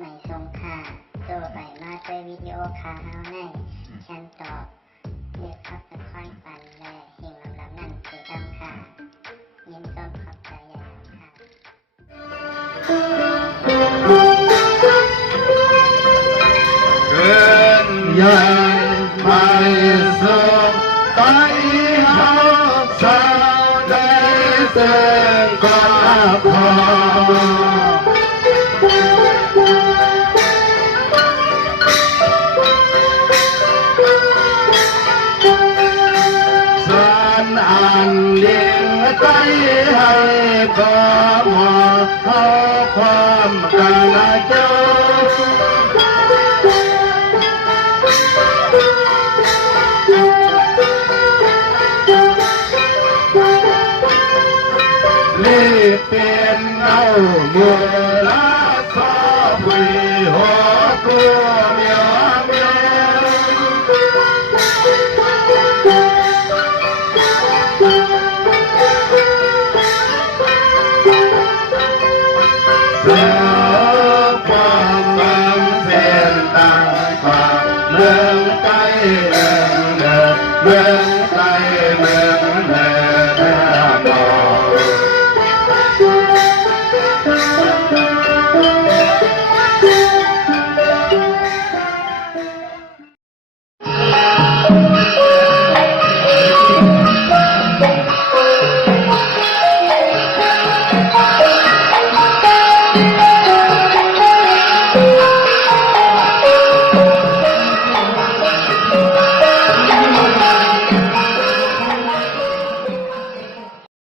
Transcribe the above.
ไม่ทรงค่าตัวใบมาด้วยวิดีโอคาเฮาในฉันตอบเรียกขับเป็นค่อยปันและเฮงลำนั่นคือดำค่ะยินต้นขอบใจใหญ่ค่ะเกินใหญ่ไม่สุขไปหาสาวได้เส้นกว่าพออันเลี้ยงใจให้บ่หมอเอาความกันเจ้าลีเป็นเอาเมื่อละสอบวิหัวกลัว